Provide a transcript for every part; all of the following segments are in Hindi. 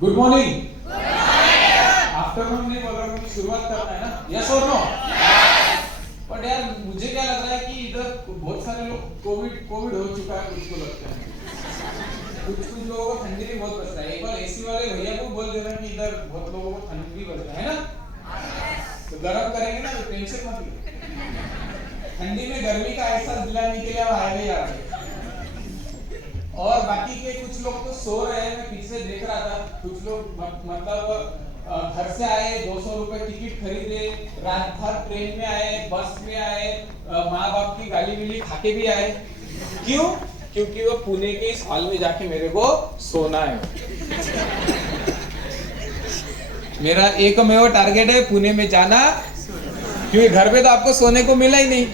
Good morning. आफ्टरनून नहीं बोल रहा हूँ, शुरुआत करना है ना, यस और नो? बट यार मुझे क्या लग रहा है कि इधर बहुत सारे लोग कोविड हो चुका है, कुछ को लगता है, कुछ लोगों को ठंडी भी बहुत पड़ता है। एक बार एसी वाले भैया को बोल देना कि इधर बहुत लोगों को ठंडी पड़ता है ना, तो गर्म करेंगे ना, तो टेंशन मत लो। ठंडी में गर्मी का एहसास दिलाने के लिए हम आए हुए आ गए। और बाकी के कुछ लोग तो सो रहे हैं, मैं पीछे देख रहा था, कुछ लोग मतलब घर से आए, 200 रुपए टिकट खरीदे, रात भर ट्रेन में आए, बस में आए, माँ बाप की गाली मिली खाके भी आए। क्यों? क्योंकि वो पुणे के इस हॉल में जाके मेरे को सोना है। मेरा एकमेव टारगेट है पुणे में जाना, क्योंकि घर पे तो आपको सोने को मिला ही नहीं।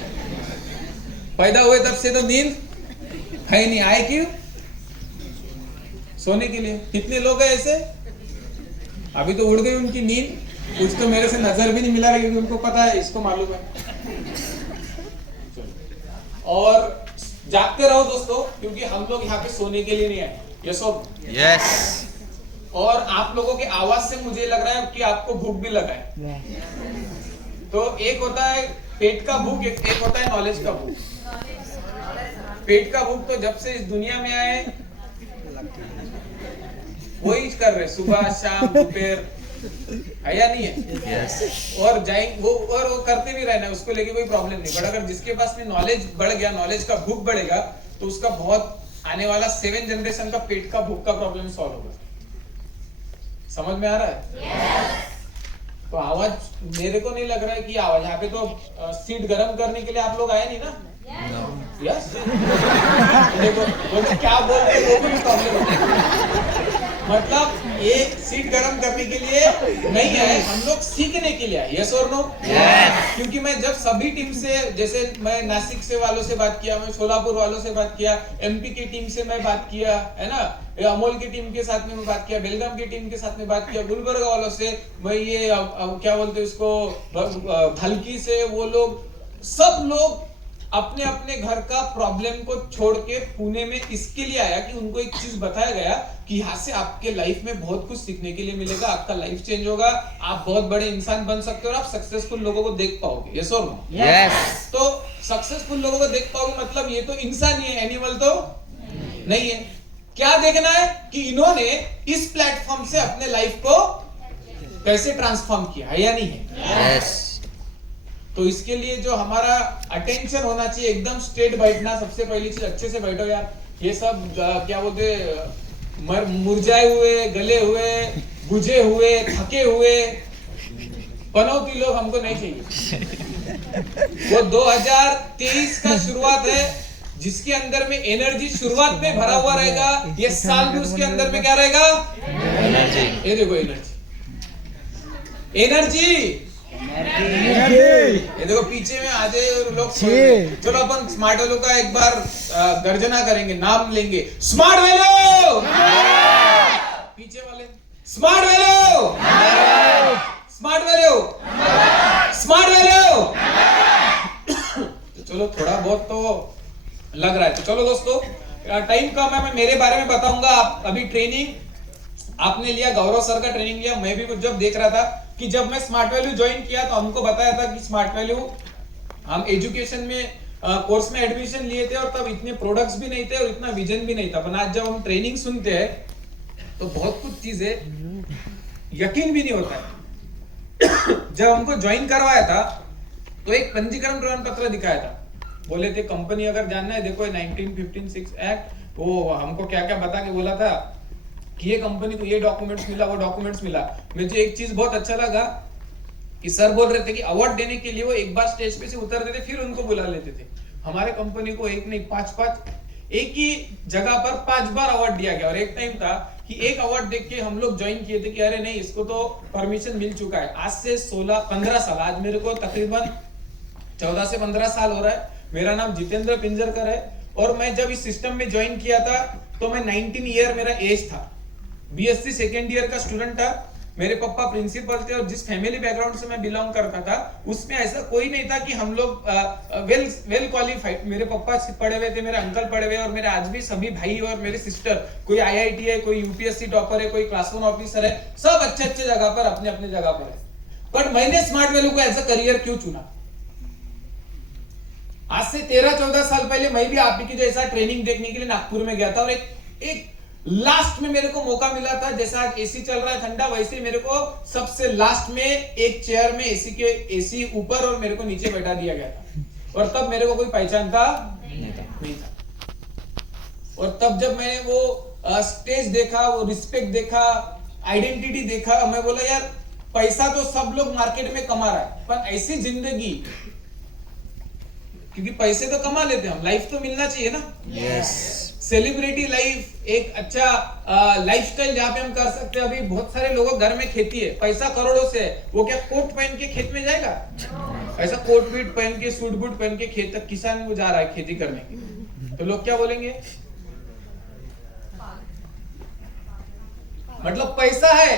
पैदा हुए तब से तो नींद है नहीं, आए क्यों? सोने के लिए। कितने लोग हैं ऐसे? अभी तो उड़ गई उनकी नींद, कुछ तो मेरे से नजर भी नहीं मिला रहा, क्योंकि उनको पता है, इसको मालूम है। और जागते रहो दोस्तों, क्योंकि हम लोग यहाँ पे सोने के लिए नहीं आए। यस और यस। और आप लोगों के आवाज से मुझे लग रहा है कि आपको भूख भी लगा है। तो एक होता है पेट का भूख, एक होता है नॉलेज का भूख। पेट का भूख तो जब से इस दुनिया में आए वही कर रहे, सुबह शाम दोपहर, है या नहीं है? यस। और जाएंगे वो करते भी रहना है, उसको लेके कोई प्रॉब्लम नहीं। बट अगर जिसके पास में नॉलेज बढ़ गया, नॉलेज का भूख बढ़ेगा, तो उसका बहुत आने वाला 7 जनरेशन का पेट का भूख का प्रॉब्लम सॉल्व होगा। समझ में आ रहा है? yes. तो आवाज मेरे को नहीं लग रहा है कि आवाज यहाँ पे तो सीट गर्म करने के लिए आप लोग आए नहीं ना? यस। देखो बोलते क्या बोलते वो भी प्रॉब्लम है। मतलब ये सीट गर्म करने के लिए नहीं है, हम लोग सीखने के लिए आए। यस और नो? क्योंकि मैं जब सभी टीम से, जैसे मैं नासिक से वालों से बात किया, मैं सोलापुर वालों से बात किया, एमपी की टीम से मैं बात किया, है ना, अमोल की टीम के साथ में मैं बात किया, बेलगाम की टीम के साथ में बात किया, गुलबर्गा वालों से मैं ये क्या बोलते हैं इसको, भलकी से, वो लोग सब लोग अपने अपने घर का प्रॉब्लम को छोड़ के पुणे में इसके लिए आया कि उनको एक चीज बताया गया कि यहाँ से आपके लाइफ में बहुत कुछ सीखने के लिए मिलेगा, आपका लाइफ चेंज होगा, आप बहुत बड़े इंसान बन सकते हो और आप सक्सेसफुल लोगों को देख पाओगे। यस और नो? यस। तो सक्सेसफुल लोगों को देख पाओगे मतलब ये तो इंसान ही है, एनिमल तो नहीं है। क्या देखना है कि इन्होंने इस प्लेटफॉर्म से अपने लाइफ को कैसे ट्रांसफॉर्म किया है या नहीं है? यस। तो इसके लिए जो हमारा अटेंशन होना चाहिए, एकदम स्ट्रेट बैठना, सबसे पहली चीज अच्छे से बैठो यार। ये सब क्या बोलते, मुरझाए हुए, गले हुए, बुझे हुए, थके हुए पनौती लोग हमको नहीं चाहिए। वो 2023 का शुरुआत है, जिसके अंदर में एनर्जी शुरुआत में भरा हुआ रहेगा, ये साल भी उसके अंदर में क्या रहेगा? एनर्जी। ये देखो एनर्जी, एनर्जी। ये देखो पीछे में आधे लोग, चलो अपन स्मार्ट वैल्यू का एक बार गर्जना करेंगे, नाम लेंगे। स्मार्ट वैल्यू, पीछे वाले smart value, smart value, smart value. तो चलो थोड़ा बहुत तो लग रहा है। तो चलो दोस्तों, टाइम कम है, मैं मेरे बारे में बताऊंगा। आप अभी ट्रेनिंग आपने लिया, गौरव सर का ट्रेनिंग लिया। मैं भी जब देख रहा था कि जब मैं स्मार्ट वैल्यू ज्वाइन किया तो हमको बताया था कि स्मार्ट वैल्यू, हम एजुकेशन में कोर्स में एडमिशन लिए थे और तब इतने प्रोडक्ट्स भी नहीं थे और इतना विजन भी नहीं था। पर आज जब हम ट्रेनिंग सुनते हैं तो बहुत कुछ चीजें यकीन भी नहीं होता है। जब हमको ज्वाइन करवाया था तो एक पंजीकरण प्रमाण पत्र दिखाया था, बोले थे कंपनी अगर जानना है देखो 1956 एक्ट, वो हमको क्या क्या बता के बोला था कि ये कंपनी को ये डॉक्यूमेंट्स मिला, वो डॉक्यूमेंट्स मिला। मुझे एक चीज बहुत अच्छा लगा कि सर बोल रहे थे कि अवार्ड देने के लिए वो एक बार स्टेज पे से उतरते थे, फिर उनको बुला लेते थे। हमारे कंपनी को एक नहीं 5 एक ही जगह पर 5 बार अवार्ड दिया गया। और एक टाइम था कि एक अवार्ड देख के हम लोग ज्वाइन किए थे कि अरे नहीं, इसको तो परमिशन मिल चुका है। आज से 15 साल, आज मेरे को तकरीबन 14 से 15 साल हो रहा है। मेरा नाम जितेंद्र पिंजरकर है और मैं जब इस सिस्टम में ज्वाइन किया था तो मैं 19 ईयर मेरा एज था, बीएससी सेकेंड ईयर का स्टूडेंट था। मेरे पापा प्रिंसिपल थे और जिस फैमिली बैकग्राउंड से मैं बिलोंग करता था उसमें ऐसा कोई नहीं था कि हम लोग वेल क्वालिफाइड। मेरे पापा पढ़े हुए थे, मेरे अंकल पढ़े हुए, और मेरे आज भी सभी भाई और मेरे सिस्टर, कोई IIT है, कोई UPSC टॉपर है, कोई क्लास 1 ऑफिसर है, सब अच्छे अच्छे जगह पर अपने अपने जगह पर है। बट मैंने स्मार्ट वैल्यू को एज अ करियर क्यों चुना? आज से 13-14 साल पहले मैं भी आप ही की जैसा ट्रेनिंग देखने के लिए नागपुर में गया था, और एक लास्ट में मेरे को मौका मिला था। जैसा आज एसी चल रहा है ठंडा, वैसे मेरे को सबसे लास्ट में एक चेयर में एसी ऊपर और मेरे को नीचे बैठा दिया गया था। और तब मेरे को कोई पहचानता नहीं था। और तब जब मैंने वो स्टेज देखा, वो रिस्पेक्ट देखा, आइडेंटिटी देखा, मैं बोला यार पैसा तो सब लोग मार्केट में कमा रहा है, पर ऐसी जिंदगी, क्योंकि पैसे तो कमा लेते हैं हम, लाइफ तो मिलना चाहिए ना। यस। सेलिब्रिटी लाइफ, एक अच्छा लाइफस्टाइल जहाँ पे हम कर सकते हैं। अभी बहुत सारे लोगों घर में खेती है, पैसा करोड़ों से है, वो क्या कोट पहन के खेत में जाएगा? ऐसा कोट बीट पहन के, सूट बूट पहन के खेत तक किसान वो जा रहा है खेती करने के, तो लोग क्या बोलेंगे? मतलब पैसा है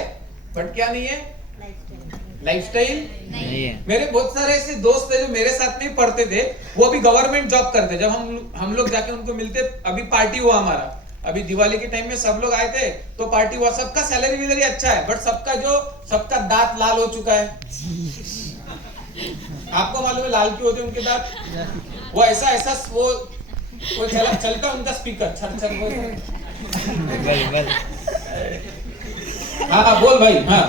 बट क्या नहीं है? लाइफस्टाइल नहीं है। मेरे बहुत सारे ऐसे दोस्त है जो मेरे साथ में पढ़ते थे, वो अभी गवर्नमेंट जॉब करते। जब हम लोग जाके उनको मिलते, अभी पार्टी हुआ हमारा, अभी दिवाली के टाइम में सब लोग आए थे तो पार्टी हुआ, सबका सैलरी वैलरी अच्छा है, बट सबका दांत लाल हो चुका है। आपको मालूम है लाल क्यों होते उनके दांत? वो ऐसा वो चलता उनका स्पीकर छर छर बल हाँ बोल भाई, हाँ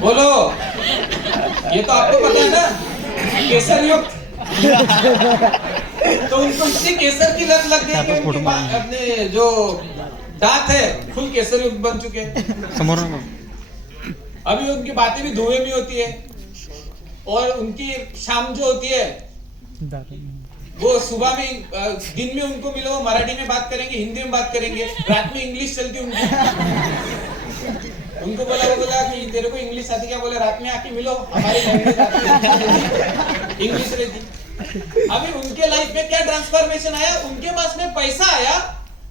बोलो। ये तो आपको पता है ना, केसर युक्त। तो उनको इतनी केसर की लत लग गई कि उनके अपने जो दांत है फुल केसर युक्त बन चुके हैं। अभी उनकी बातें भी धुएं में होती है, और उनकी शाम जो होती है वो सुबह में, दिन में उनको मिलो वो मराठी में बात करेंगे, हिंदी में बात करेंगे, रात में इंग्लिश चलती उनकी। उनको बोला कि तेरे को इंग्लिश आती क्या? बोले रात में आके मिलो, हमारी लैंग्वेज आती इंग्लिश रहती। अभी उनके लाइफ में क्या ट्रांसफॉर्मेशन आया? उनके पास में पैसा आया,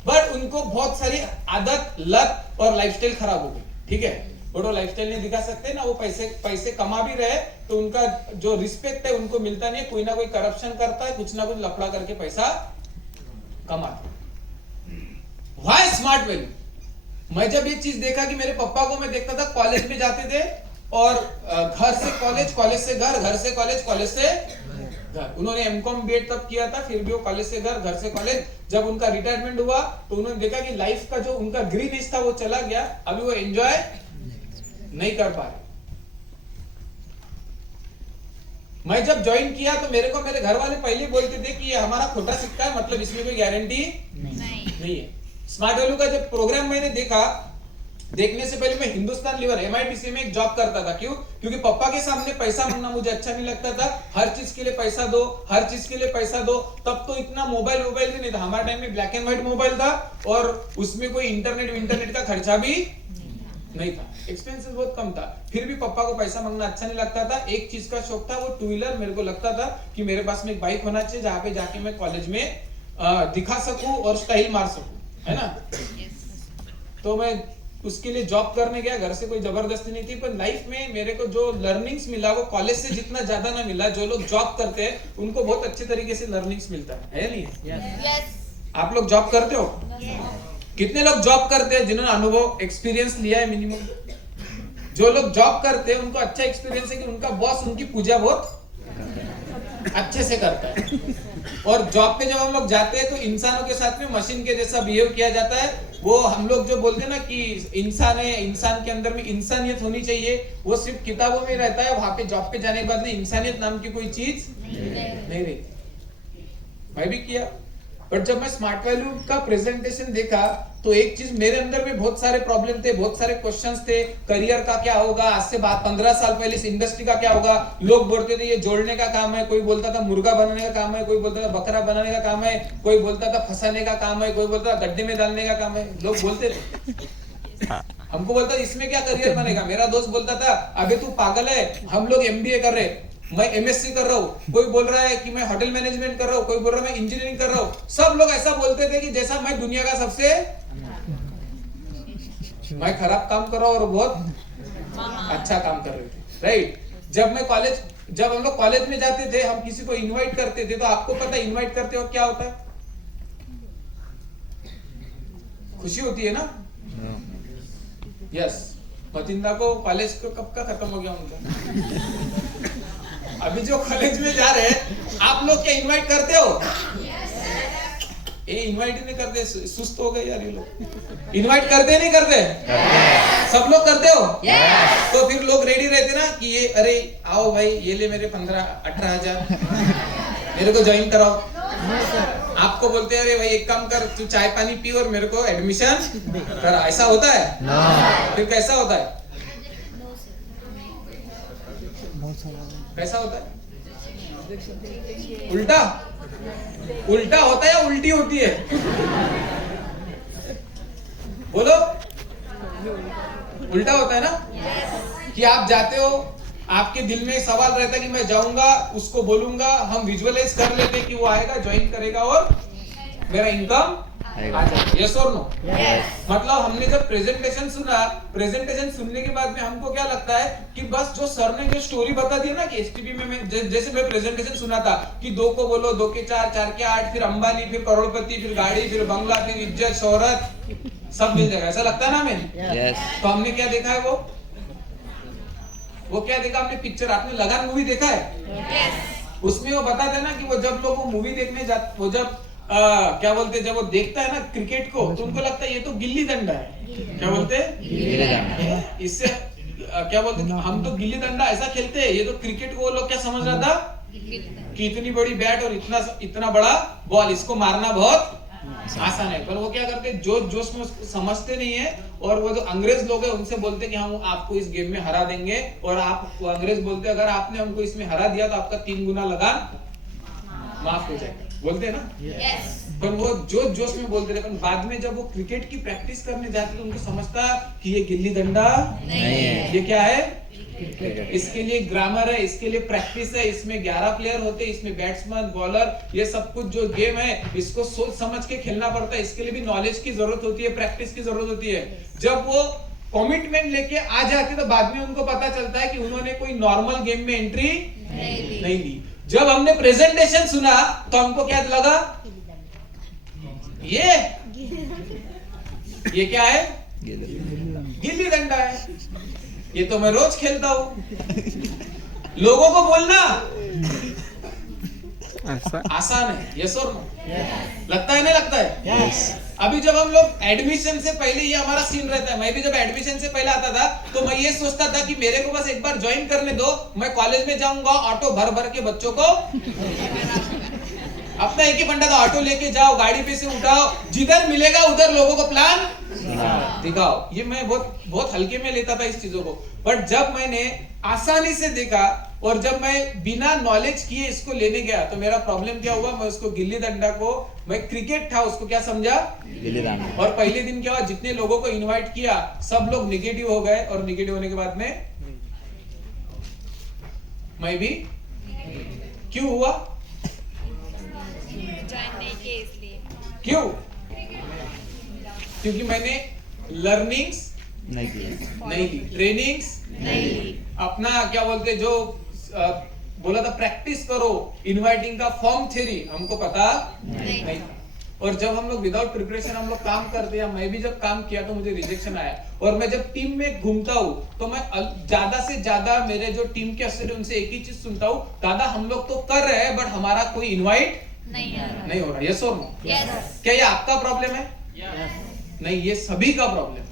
बट उनको बहुत सारी आदत, लत और लाइफस्टाइल खराब हो गई। ठीक है, वो लाइफस्टाइल नहीं दिखा सकते ना, वो पैसे कमा भी रहे तो उनका जो रिस्पेक्ट है उनको मिलता नहीं है, कोई ना कोई करप्शन करता है, कुछ ना कुछ लफड़ा करके पैसा कमाता है। Why smart value? मैं जब ये चीज देखा कि मेरे पापा को मैं देखता था कॉलेज में जाते थे, और घर से कॉलेज, कॉलेज से घर, घर से कॉलेज, कॉलेज से घर। उन्होंने M.Com B.Ed तब किया था, फिर भी वो कॉलेज से घर, घर से कॉलेज। जब उनका रिटायरमेंट हुआ तो उन्होंने देखा कि लाइफ का जो उनका ग्रीन एज था वो चला गया, अभी वो एंजॉय नहीं कर पा रहे। मैं जब ज्वाइन किया तो मेरे घर वाले पहले बोलते थे कि ये हमारा खोटा सिक्का है, मतलब इसमें कोई गारंटी नहीं है। स्मार्ट वैल्यू का जब प्रोग्राम मैंने देखने से पहले मैं हिंदुस्तान लीवर MIDC में एक जॉब करता था। क्यों? क्योंकि पापा के सामने पैसा मांगना मुझे अच्छा नहीं लगता था। हर चीज के लिए पैसा दो, हर चीज के लिए पैसा दो। तब तो इतना मोबाइल भी नहीं था, हमारे टाइम में ब्लैक एंड व्हाइट मोबाइल था, और उसमें कोई इंटरनेट का खर्चा भी नहीं था, एक्सपेंसेस बहुत कम था। फिर भी पापा को पैसा मांगना अच्छा नहीं लगता था। एक चीज का शौक था, वो 2 व्हीलर। मेरे को लगता था कि मेरे पास में एक बाइक होना चाहिए जहां पे जाके मैं कॉलेज में दिखा सकूं और स्टाइल मार सकूं, है ना। तो मैं उसके लिए जॉब करने गया, घर से कोई जबरदस्ती नहीं थी। पर लाइफ में मेरे को जो लर्निंग्स मिला वो कॉलेज से जितना ज्यादा ना मिला। जो लोग जॉब करते हैं उनको बहुत अच्छे तरीके से लर्निंग्स मिलता है नहीं? आप लोग जॉब करते हो? कितने लोग जॉब करते हैं जिन्होंने अनुभव, एक्सपीरियंस लिया है मिनिमम? जो लोग जॉब करते हैं उनको अच्छा एक्सपीरियंस है कि उनका बॉस उनकी पूजा बहुत अच्छे से करता है। और जॉब पे जब हम लोग जाते हैं तो इंसानों के साथ में मशीन के जैसा बिहेव किया जाता है। वो हम लोग जो बोलते हैं ना कि इंसान है, इंसान के अंदर में इंसानियत होनी चाहिए, वो सिर्फ किताबों में रहता है। वहां पे जॉब पे जाने के बाद में इंसानियत नाम की कोई चीज नहीं रहती। मैं भी किया, बट जब मैं स्मार्ट वैल्यू का प्रेजेंटेशन देखा तो एक चीज मेरे अंदर में बहुत सारे प्रॉब्लम थे, बहुत सारे क्वेश्चंस थे। करियर का क्या होगा, आज से 15 साल पहले इस इंडस्ट्री का क्या होगा। लोग बोलते थे ये जोड़ने का काम है, कोई बोलता था मुर्गा बनाने का काम है, कोई बोलता था बकरा बनाने का काम है, कोई बोलता था फंसाने का काम है, कोई बोलता था गड्ढे में डालने का काम है। लोग बोलते थे, हमको बोलता इसमें क्या करियर बनेगा। मेरा दोस्त बोलता था अबे तू पागल है, हम लोग MBA कर रहे, मैं MSc कर रहा हूँ, कोई बोल रहा है कि मैं होटल मैनेजमेंट कर रहा हूँ, कोई बोल रहा है मैं इंजीनियरिंग कर रहा हूँ। सब लोग ऐसा बोलते थे कि जैसा मैं दुनिया का सबसे मैं खराब काम कर रहा हूँ और बहुत अच्छा काम कर रहे थे, राइट। जब हम लोग कॉलेज में जाते थे, हम किसी को इनवाइट करते थे, तो आपको पता है इनवाइट करते वक्त क्या होता है? खुशी होती है ना? यस। मतिंदा को कॉलेज को कब का खत्म हो गया उनका? अभी जो कॉलेज में जा रहे हैं, आप लोग क्या इनवाइट करते हो? ये इनवाइट ही नहीं करते, सुस्त हो गए यार ये लोग। इनवाइट करते नहीं करते? सब लोग करते हो? तो फिर लोग रेडी रहते ना कि ये, अरे आओ भाई, ये ले मेरे 15-18 हजार, मेरे को ज्वाइन कराओ। आपको बोलते हैं अरे भाई एक काम कर, तू चाय पानी पी और मेरे को एडमिशन कर। ऐसा होता है? फिर कैसा होता है? कैसा होता है? उल्टा उल्टा होता है या उल्टी होती है? बोलो। उल्टा होता है ना? कि आप जाते हो, आपके दिल में सवाल रहता है कि मैं जाऊंगा, उसको बोलूंगा, हम विजुअलाइज कर लेते कि वो आएगा, ज्वाइन करेगा और मेरा इनकम आ जाएगा। यस और नो? मतलब हमने जब प्रेजेंटेशन सुना, प्रेजेंटेशन सुनने के बाद में हमको क्या लगता है कि बस जो सर ने जो स्टोरी बता दी ना कि एसटीपी में जैसे मैं प्रेजेंटेशन सुना था कि 2 को बोलो, 2 के 4, 4 के 8, फिर अंबानी, फिर करोड़पति, फिर गाड़ी, फिर बंगला, फिर इज्जत, शोहरत, सब मिल जाएगा, ऐसा लगता है ना हमें? तो हमने क्या देखा है? वो क्या देखा हमने? पिक्चर। आपने लगान मूवी देखा है? उसमें वो बताते ना कि वो जब लोग वो मूवी देखने जाते, वो जब क्या बोलते, जब वो देखता है ना क्रिकेट को, तो उनको लगता है ये तो गिल्ली डंडा है। क्या बोलते हैं? इससे क्या बोलते, हम तो गिल्ली डंडा ऐसा खेलते हैं, ये तो क्रिकेट को वो लोग क्या समझ रहा था कि इतनी बड़ी बैट और इतना बड़ा बॉल, इसको मारना बहुत आसान है। पर वो क्या करते, जोश में समझते नहीं है, और वो जो अंग्रेज लोग हैं उनसे बोलते कि हम आपको इस गेम में हरा देंगे, और वो अंग्रेज बोलते अगर आपने हमको इसमें हरा दिया तो आपका 3 गुना लगान माफ हो जाएगा, बोलते हैं ना? पर वो जोश में बोलते थे, पर बाद में जब वो क्रिकेट की प्रैक्टिस करने जाते तो उनको समझता कि ये गिल्ली डंडा नहीं है, ये क्या है? इसके लिए ग्रामर है, इसके लिए प्रैक्टिस है, इसमें 11 प्लेयर होते हैं, इसमें बैट्समैन, बॉलर, ये सब कुछ जो गेम है इसको सोच समझ के खेलना पड़ता है, इसके लिए भी नॉलेज की जरूरत होती है, प्रैक्टिस की जरूरत होती है। जब वो कमिटमेंट लेके आ जाते तो बाद में उनको पता चलता है कि उन्होंने कोई नॉर्मल गेम में एंट्री नहीं ली। जब हमने प्रेजेंटेशन सुना तो हमको क्या लगा? ये क्या है? गिल्ली डंडा है, ये तो मैं रोज खेलता हूं। लोगों को बोलना आसान है, यस और नो? लगता है, नहीं लगता है? अभी जब हम लोग एडमिशन से पहले, ये हमारा सीन रहता है, मैं भी जब एडमिशन से पहले आता था तो मैं ये सोचता था कि मेरे को बस एक बार ज्वाइन करने दो, मैं कॉलेज में जाऊंगा, ऑटो भर भर के बच्चों को अपना एक ही फंडा था, ऑटो लेके जाओ, गाड़ी पे से उठाओ, जिधर मिलेगा उधर लोगों को प्लान दिखाओ। ये मैं बहुत हल्के में लेता था इस चीजों को। बट जब मैंने आसानी से देखा और जब मैं बिना नॉलेज किए इसको लेने गया तो मेरा प्रॉब्लम क्या हुआ? मैं उसको गिल्ली डंडा को, मैं क्रिकेट था उसको क्या समझा? गिल्ली डंडा। और पहले दिन क्या हुआ, जितने लोगों को इनवाइट किया सब लोग निगेटिव हो गए, और निगेटिव होने के बाद में मैं भी क्यों हुआ? क्यों? क्योंकि मैंने लर्निंग्स नहीं ली, ट्रेनिंग्स नहीं ली, अपना क्या बोलते जो बोला था प्रैक्टिस करो, इनवाइटिंग का फॉर्म थ्योरी हमको पता नहीं। और जब हम लोग विदाउट प्रिपरेशन हम लोग काम करते हैं, मैं भी जब काम किया तो मुझे रिजेक्शन आया। और मैं जब टीम में घूमता हूँ तो मैं ज्यादा से ज्यादा मेरे जो टीम के अफसर है उनसे एक ही चीज सुनता हूँ, दादा हम लोग तो कर रहे हैं बट हमारा कोई इनवाइट नहीं हो रहा। यस और नो? क्या ये आपका प्रॉब्लम है? नहीं, ये सभी का प्रॉब्लम है।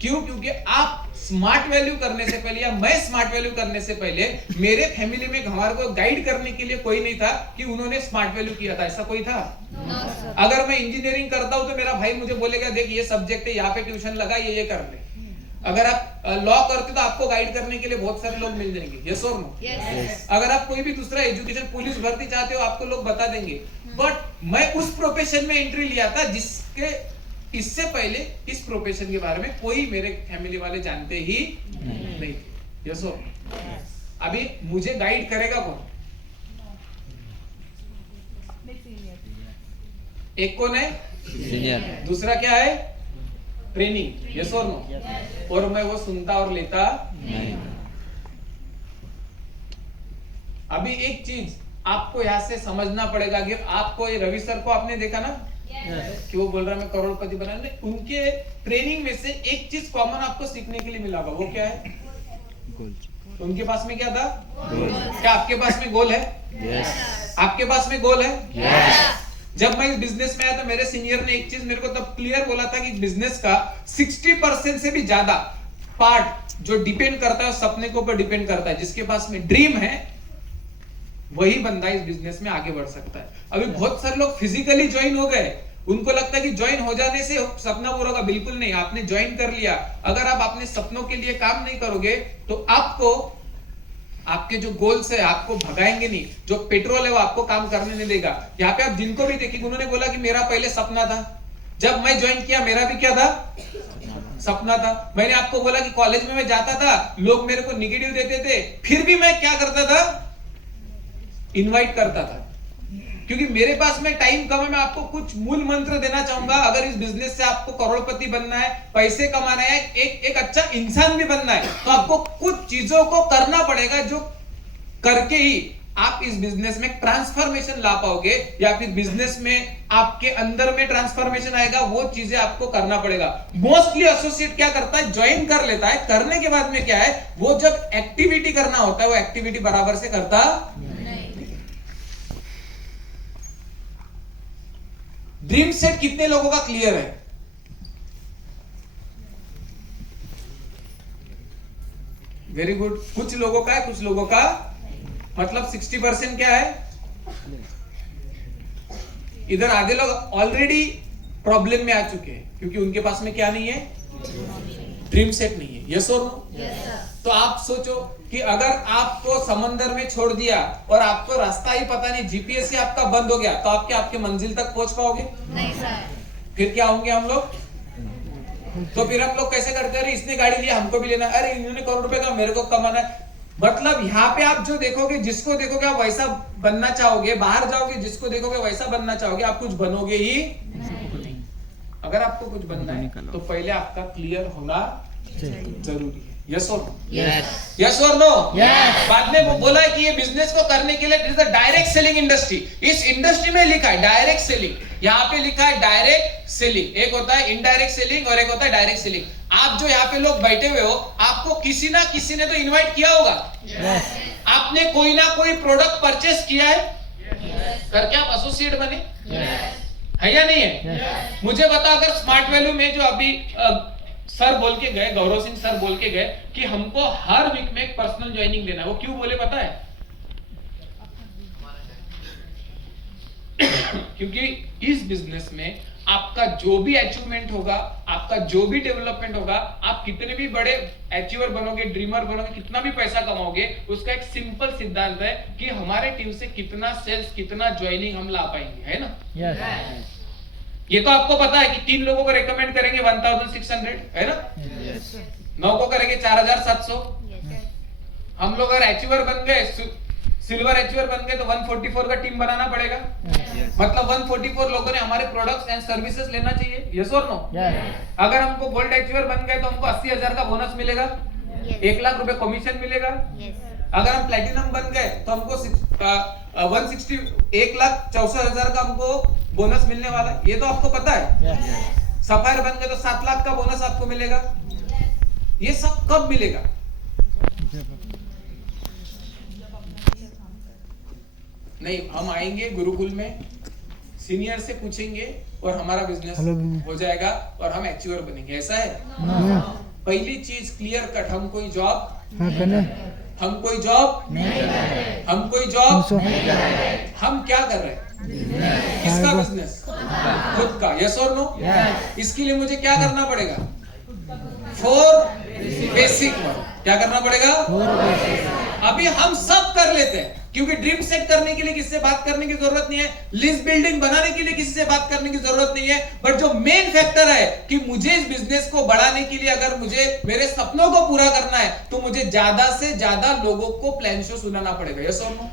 क्यों? क्योंकि आप स्मार्ट वैल्यू करने से पहले या मैं स्मार्ट वैल्यू करने से पहले मेरे फैमिली में हमारे को गाइड करने के लिए कोई नहीं था कि उन्होंने स्मार्ट वैल्यू किया था। ऐसा कोई था? अगर मैं इंजीनियरिंग करता हूं तो मेरा भाई मुझे बोलेगा देख ये सब्जेक्ट है, यहाँ पे ट्यूशन लगा, ये कर ले। अगर आप लॉ करते तो आपको गाइड करने के लिए बहुत सारे लोग मिल जाएंगे। यस और नो? अगर आप कोई भी दूसरा एजुकेशन, पुलिस भर्ती चाहते हो आपको लोग बता देंगे। बट मैं उस प्रोफेशन में एंट्री लिया था जिसके इससे पहले इस प्रोफेशन के बारे में कोई मेरे फैमिली वाले जानते ही नहीं थे। यस और नो? अभी मुझे गाइड करेगा कौन? एक कौन है? दूसरा क्या है? ट्रेनिंग, यस और नो? और मैं वो सुनता और लेता नहीं। अभी एक चीज आपको यहाँ से समझना पड़ेगा कि आपको ये रवि सर को आपने देखा ना कि वो बोल रहा है मैं करोड़पति बनाने, उनके ट्रेनिंग में से एक चीज कॉमन आपको सीखने के लिए मिला होगा, वो क्या है? गोल। उनके पास में क्या था? गोल। क्या आपके पास में गोल है? यस। आपके पास में गोल है? यस। जब मैं इस बिजनेस में आया तो मेरे सीनियर ने एक चीज मेरे को तब क्लियर बोला था कि बिजनेस का 60% से भी ज्यादा पार्ट जो डिपेंड करता है सपने के ऊपर डिपेंड करता है। जिसके पास में ड्रीम है वही बंदा इस बिजनेस में आगे बढ़ सकता है। अभी बहुत सारे लोग फिजिकली ज्वाइन हो गए, उनको लगता है कि ज्वाइन हो जाने से सपना पूरा होगा। बिल्कुल नहीं, आपने ज्वाइन कर लिया, अगर आप अपने सपनों के लिए काम नहीं करोगे तो आपको आपके जो गोल्स है आपको भगाएंगे नहीं, जो पेट्रोल है वो आपको काम करने नहीं देगा। यहाँ पे आप जिनको भी देखेंगे उन्होंने बोला कि मेरा पहले सपना था, जब मैं ज्वाइन किया मेरा भी क्या था? सपना था। मैंने आपको बोला कि कॉलेज में मैं जाता था, लोग मेरे को निगेटिव देते थे, फिर भी मैं क्या करता था? इनवाइट करता था, क्योंकि मेरे पास में टाइम कम है। मैं आपको कुछ मूल मंत्र देना चाहूंगा, अगर इस बिजनेस से आपको करोड़पति बनना है, पैसे कमाना है, एक अच्छा इंसान भी बनना है, तो आपको कुछ चीजों को करना पड़ेगा जो करके ही आप इस बिजनेस में ट्रांसफॉर्मेशन ला पाओगे, या फिर बिजनेस में आपके अंदर में ट्रांसफॉर्मेशन आएगा। वो चीजें आपको करना पड़ेगा। मोस्टली एसोसिएट क्या करता है? ज्वाइन कर लेता है, करने के बाद में क्या है, वो जब एक्टिविटी करना होता है वो एक्टिविटी बराबर से करता ड्रीम सेट कितने लोगों का क्लियर है? Very good. कुछ लोगों का है, कुछ लोगों का मतलब 60% क्या है? इधर आधे लोग ऑलरेडी प्रॉब्लम में आ चुके हैं, क्योंकि उनके पास में क्या नहीं है? ड्रीम सेट नहीं है। यस और नो? तो आप सोचो कि अगर आपको समंदर में छोड़ दिया और आपको रास्ता ही पता नहीं, जीपीएस ही आपका बंद हो गया, तो आप क्या आपके मंजिल तक पहुंच पाओगे? नहीं सर। फिर क्या होंगे हम लोग? तो फिर हम लोग कैसे करते हैं? अरे इसने गाड़ी लिया हमको भी लेना, अरे इन्होंने करोड़ रुपए का मेरे को कमाना है। मतलब यहाँ पे आप जो देखोगे, जिसको देखोगे आप वैसा बनना चाहोगे, बाहर जाओगे जिसको देखोगे वैसा बनना चाहोगे, आप कुछ बनोगे ही। अगर आपको कुछ बनना है तो पहले आपका क्लियर होना जरूरी है। यस और नो? यस और नो? बाद में वो बोला है कि ये बिजनेस को करने के लिए is the direct selling industry. इस इंडस्ट्री में लिखा है डायरेक्ट सेलिंग, यहाँ पे लिखा है डायरेक्ट सेलिंग। एक होता है इनडायरेक्ट सेलिंग और एक होता है डायरेक्ट सेलिंग। आप जो यहाँ पे लोग बैठे हुए हो, आपको किसी ना किसी ने तो इन्वाइट किया होगा। आपने कोई ना कोई प्रोडक्ट परचेस किया है, करके आप एसोसिएट बने, है या नहीं है? मुझे बता, अगर स्मार्ट वैल्यू में जो अभी सर बोल के गए, गौरव सिंह सर बोल के गए कि हमको हर वीक में एक पर्सनल ज्वाइनिंग देना है, वो क्यों बोले पता है? क्योंकि इस बिजनेस में आपका जो भी अचीवमेंट होगा, आपका जो भी डेवलपमेंट होगा, आप कितने भी बड़े अचीवर बनोगे, ड्रीमर बनोगे, कितना भी पैसा कमाओगे, उसका एक सिंपल सिद्धांत है कि हमारे टीम से कितना सेल्स, कितना ज्वाइनिंग हम ला पाएंगे, है ना? yes. ये तो आपको पता है कि 3 लोगों को रेकमेंड करेंगे 1600, है ना? 9 को करेंगे 4700। हम लोग अगर अचीवर बन गए, सिल्वर अचीवर बन गए, तो 144 का टीम बनाना पड़ेगा। मतलब 144 लोगों ने हमारे प्रोडक्ट्स एंड सर्विसेज लेना चाहिए। यस और नो? अगर हमको गोल्ड अचीवर बन गए तो हमको 80,000 का बोनस मिलेगा, 1 लाख रुपए कमीशन मिलेगा। अगर हम प्लेटिनम बन गए तो हमको 1,64,000 का हमको बोनस मिलने वाला है, ये तो आपको पता है। सफायर बन गए तो 7 लाख का बोनस आपको मिलेगा। ये सब कब मिलेगा? नहीं, हम आएंगे गुरुकुल में, सीनियर से पूछेंगे और हमारा बिजनेस हो जाएगा और हम अचीवर बनेंगे, ऐसा है? पहली चीज क्लियर कट, हम कोई जॉब हम कोई जॉब हम क्या कर रहे हैं? किसका बिजनेस? खुद का। यस और नो? इसके लिए मुझे क्या करना पड़ेगा? 4 बेसिक। क्या करना पड़ेगा? अभी हम सब कर लेते हैं, क्योंकि ड्रीम सेट करने के लिए किसी से बात करने की जरूरत नहीं है, लिस्ट बिल्डिंग बनाने के लिए किसी से बात करने की जरूरत नहीं है, बट जो मेन फैक्टर है कि मुझे इस बिजनेस को बढ़ाने के लिए अगर मुझे मेरे सपनों को पूरा करना है तो मुझे ज्यादा से ज्यादा लोगों को प्लान शो सुनाना पड़ेगा। यस और नो?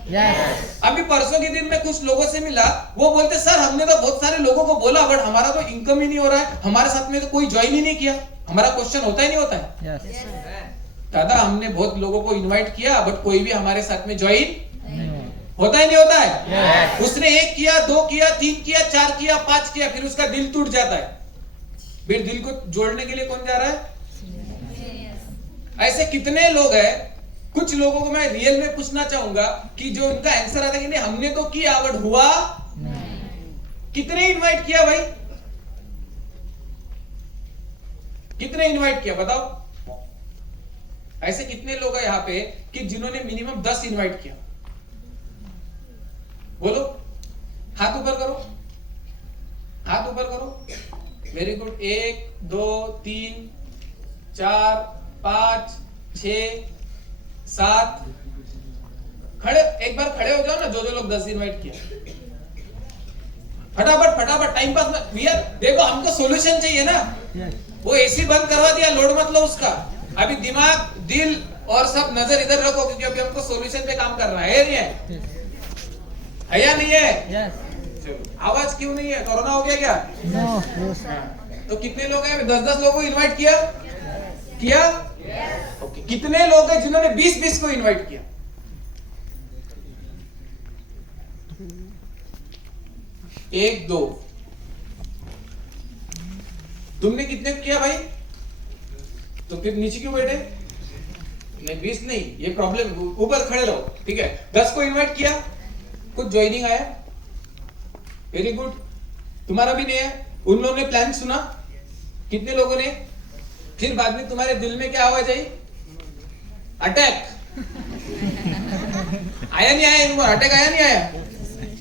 अभी परसों के दिन में कुछ लोगों से मिला, वो बोलते सर हमने तो बहुत सारे लोगों को बोला बट हमारा तो इनकम ही नहीं हो रहा है, हमारे साथ में तो कोई ज्वाइन ही नहीं किया। हमारा क्वेश्चन होता ही नहीं होता है दादा, हमने बहुत लोगों को इनवाइट किया बट कोई भी हमारे साथ में ज्वाइन होता ही नहीं होता है। उसने 1 किया, 2 किया, 3 किया, 4 किया, 5 किया, फिर उसका दिल टूट जाता है। फिर दिल को जोड़ने के लिए कौन जा रहा है? ऐसे कितने लोग हैं? कुछ लोगों को मैं रियल में पूछना चाहूंगा कि जो उनका आंसर आता है कि नहीं हमने तो किया बट हुआ, कितने इनवाइट किया भाई? कितने इनवाइट किया बताओ? ऐसे कितने लोग हैं यहाँ पे कि जिन्होंने मिनिमम 10 इनवाइट किया? बोलो, हाथ ऊपर करो, हाथ ऊपर करो। Very good. 1 2 3 4 5 6 7 खड़े, एक बार खड़े हो जाओ ना, जो लोग 10 इनवाइट किया। फटाफट फटाफट, टाइम पास मत। भैया देखो हमको सॉल्यूशन चाहिए ना। वो एसी बंद करवा दिया, लोड मत लो उसका। अभी दिमाग, दिल और सब नजर इधर रखो क्योंकि अभी हमको सॉल्यूशन पे काम करना है नहीं है? है या नहीं है? आवाज क्यों नहीं है? कोरोना हो गया क्या? तो कितने लोग हैं? 10-10 लोगों को इनवाइट किया? ओके। कितने लोग हैं जिन्होंने 20-20 को इनवाइट किया? एक दो। तुमने कितने किया भाई? तो फिर नीचे क्यों बैठे? नहीं 20 नहीं, ये प्रॉब्लम। ऊपर खड़े रहो, ठीक है। 10 को इनवाइट किया, कुछ ज्वाइनिंग आया, वेरी गुड। तुम्हारा भी नहीं है, उन लोगों ने प्लान सुना, कितने लोगों ने? फिर बाद में तुम्हारे दिल में क्या आवाज आई? अटैक आया नहीं आया? इनको अटैक आया नहीं आया?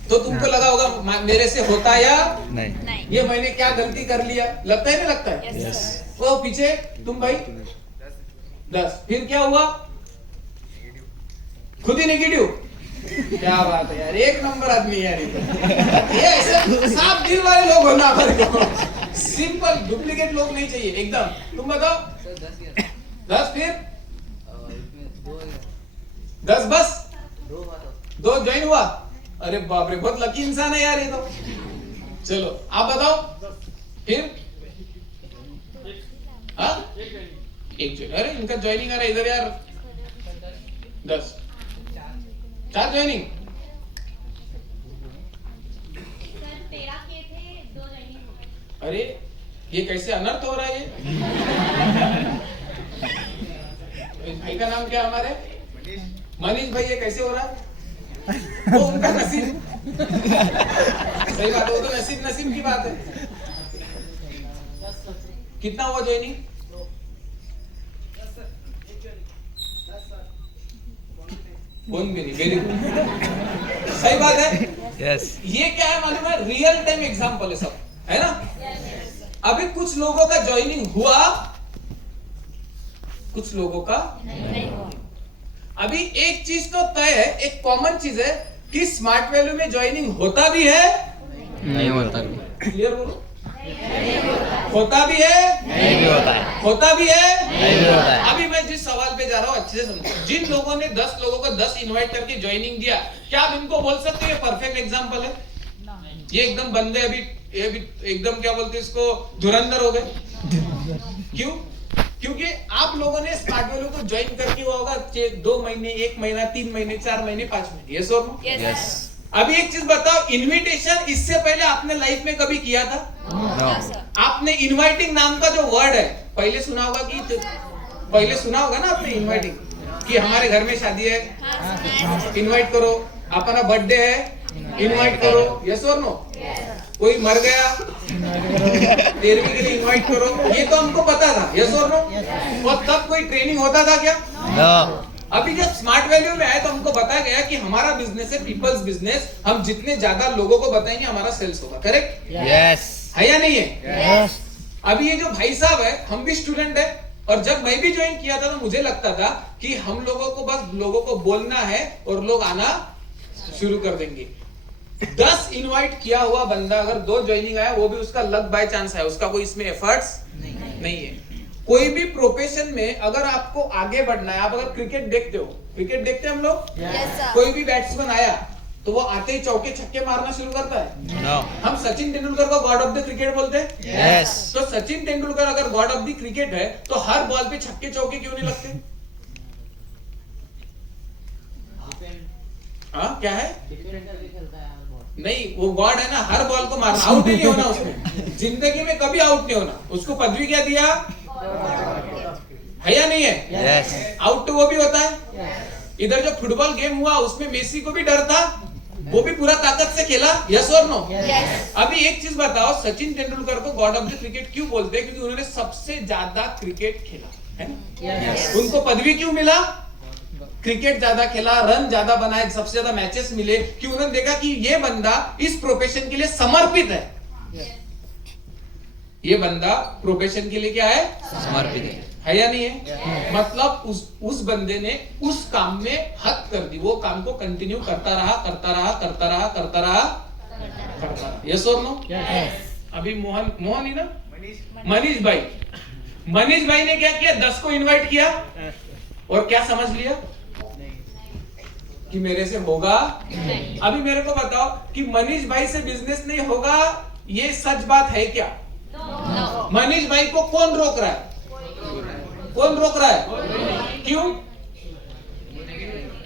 तो तुमको लगा होगा मेरे से होता या नहीं, ये मैंने क्या गलती कर लिया, लगता है नहीं लगता है? यस। वो पीछे तुम भाई 10, फिर क्या हुआ? खुद ही नेगेटिव। क्या बात है यार, एक नंबर आदमी यार ये ऐसे साफ दिल वाले लोग होना हमारे को। सिंपल, डुप्लीकेट लोग नहीं चाहिए एकदम। तुम बताओ 10, फिर 10 बस 2 ज्वाइन हुआ। अरे बाप रे, बहुत लकी इंसान है यार ये तो। चलो आप बताओ फिर। हाँ एक ज्वाइन। अरे इनका ज्वाइनिंग आ रहा है इधर यार। 10 4 ज्वाइनिंग। सर 13 के थे, 2 ज्वाइनिंग हो गए। अरे ये कैसे अनर्थ हो रहा है ये? भाई का नाम क्या हमारे? मनीष भाई। ये कैसे हो रहा है? वो उनका नसीब। सही बात है, वो तो नसीब की बात है। कितना हुआ ज्वाइनिंग? वन भी नहीं। वेरी गुड, सही बात है। यस। ये क्या है मालूम है? रियल टाइम एग्जांपल है सब, है ना? अभी कुछ लोगों का ज्वाइनिंग हुआ, कुछ लोगों का नहीं हुआ। अभी एक चीज तो तय है, एक कॉमन चीज है कि स्मार्ट वैल्यू में ज्वाइनिंग होता भी है, नहीं होता। क्लियर बोलो। होता भी है, नहीं भी होता है। होता भी है, नहीं भी होता है। अभी मैं जिस सवाल पे जा रहा हूँ अच्छे से समझो। जिन लोगों ने 10 लोगों को 10 इनवाइट करके ज्वाइनिंग दिया, क्या आप इनको बोल सकते हैं परफेक्ट एग्जांपल है? ये एकदम बंदे अभी ये भी एकदम क्या बोलते हैं इसको, धुरंधर हो गए। क्यों? क्योंकि आप लोगों ने स्मार्ट वैल्यू को ज्वाइन करके हुआ होगा 2 महीने, 1 महीना, 3 महीने, 4 महीने, 5 महीने। यस और नो? यस। अभी एक चीज बताओ, इनविटेशन इससे पहले आपने लाइफ में कभी किया था? आपने इनवाइटिंग नाम का जो वर्ड है पहले सुना होगा कि पहले सुना होगा ना आपने इनवाइटिंग, कि हमारे घर में शादी है इनवाइट करो, अपना बर्थडे है इनवाइट करो। यस और नो? कोई मर गया 13वीं के लिए इनवाइट करो, ये तो हमको पता था। यस और नो? और तब कोई ट्रेनिंग होता था क्या? नो। अभी जब स्मार्ट वैल्यू में आए तो हमको बताया गया कि हमारा बिजनेस है पीपल्स बिजनेस, हम जितने ज्यादा लोगों को बताएंगे हमारा सेल्स होगा। Correct yes. है या नहीं है? यस। अभी ये जो भाई साहब है, हम भी स्टूडेंट है, और जब मैं भी ज्वाइन किया था तो मुझे लगता था कि हम लोगों को बस लोगों को बोलना है और लोग आना शुरू कर देंगे। 10 इनवाइट किया हुआ बंदा अगर 2 ज्वाइनिंग आया, वो भी उसका लक बाय चांस है, उसका कोई इसमें एफर्ट्स नहीं है। कोई भी प्रोफेशन में अगर आपको आगे बढ़ना है, आप अगर क्रिकेट देखते हो, क्रिकेट देखते हैं हम लोग, कोई भी बैट्समैन आया तो वो आते ही चौके छक्के मारना शुरू करता है। No. हम सचिन तेंदुलकर को गॉड ऑफ द क्रिकेट बोलते हैं। Yes. तो सचिन तेंदुलकर अगर गॉड ऑफ द क्रिकेट है तो हर बॉल पे छक्के चौके क्यों नहीं लगते? हाँ क्या है? नहीं, वो गॉड है ना, हर बॉल को मारना, आउट नहीं होना उसमें, जिंदगी में कभी आउट नहीं होना। उसको पदवी क्या दिया है या नहीं है? Yes. आउट तो वो भी होता है। इधर जो फुटबॉल गेम हुआ उसमें मेसी को भी डर था, वो भी पूरा ताकत से खेला, यस और नो? अभी एक चीज बताओ, सचिन तेंदुलकर को गॉड ऑफ द क्रिकेट क्यों बोलते हैं? क्योंकि उन्होंने सबसे ज्यादा क्रिकेट खेला है ना। उनको पदवी क्यों मिला? क्रिकेट ज्यादा खेला, रन ज्यादा बनाए, सबसे ज्यादा मैचेस मिले, कि उन्होंने देखा कि ये बंदा इस प्रोफेशन के लिए समर्पित है। ये बंदा प्रोफेशन के लिए क्या है? समर्पित है या नहीं है? मतलब उस बंदे ने उस काम में हद कर दी, वो काम को कंटिन्यू करता रहा। यस और नो? अभी मोहन ही ना, मनीष भाई ने क्या किया? 10 को इनवाइट किया और क्या समझ लिया कि मेरे से होगा। अभी मेरे को बताओ कि मनीष भाई से बिजनेस नहीं होगा, ये सच बात है क्या? मनीष भाई को कौन रोक रहा है? क्यों?